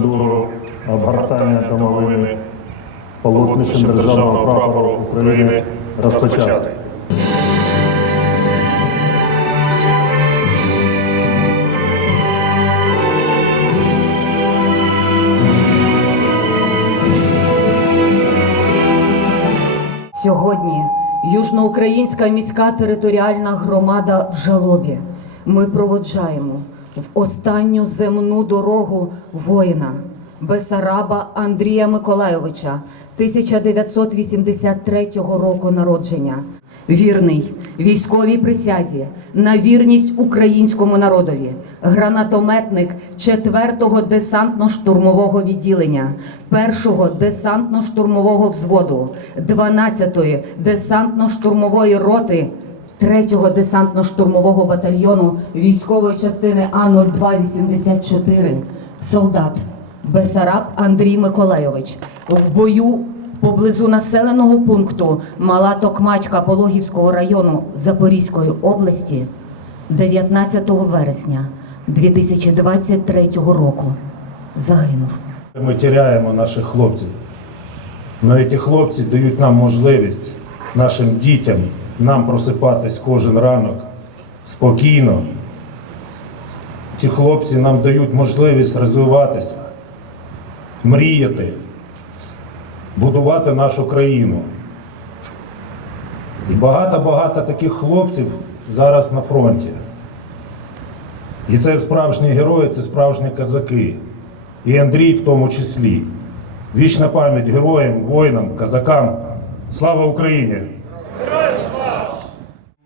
процедуру обгортання домовини полотнищем державного прапору України розпочати. Сьогодні южноукраїнська міська територіальна громада в жалобі. Ми проводжаємо в останню земну дорогу воїна Бесараба Андрія Миколайовича 1983 року народження. Вірний військовій присязі на вірність українському народові, гранатометник 4-го десантно-штурмового відділення, 1-го десантно-штурмового взводу, 12-ї десантно-штурмової роти, 3-го десантно-штурмового батальйону військової частини А-0284, солдат Бесараб Андрій Миколайович в бою поблизу населеного пункту Мала Токмачка Пологівського району Запорізької області 19 вересня 2023 року загинув. Ми тіряємо наших хлопців. Але ці хлопці дають нам можливість, нашим дітям, нам просипатись кожен ранок спокійно. Ці хлопці нам дають можливість розвиватися, мріяти, будувати нашу країну. І багато-багато таких хлопців зараз на фронті. І це справжні герої, це справжні козаки. І Андрій в тому числі. Вічна пам'ять героям, воїнам, козакам. Слава Україні!